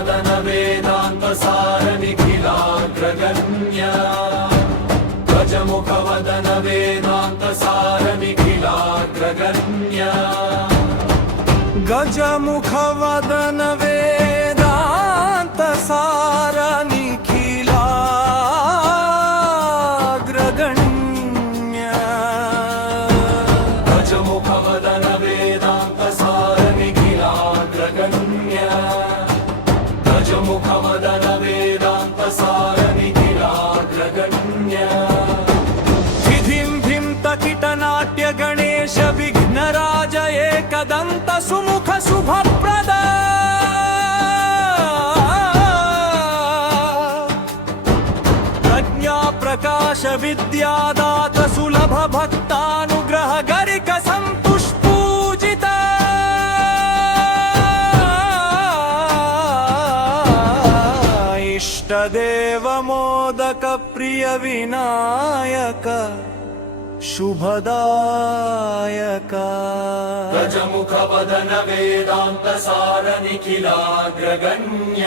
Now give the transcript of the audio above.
गजमुखवदन वेदान्तसार निखिलाग्रगण्य गजमुखवदन वेदान्तसार निखिलाग्रगण्य गजमुखवदन वेदान्तसार निखिलाग्रगण्य गजमुखवदन वेदान्तसार निखिलाग्रगण्य गजमुखवदन वेदान्तसार निखिलाग्रगण्य कीटनाट्य गणेश विघ्नराज एकदंत सुमुख शुभप्रद प्रज्ञा प्रकाश विद्यादात सुलभ भक्तानुग्रह गरिक संतुष्पूजित इष्टदेव मोदक प्रिय विनायक शुभदायक गजमुखवदन वेदान्तसार निखिलाग्रगण्य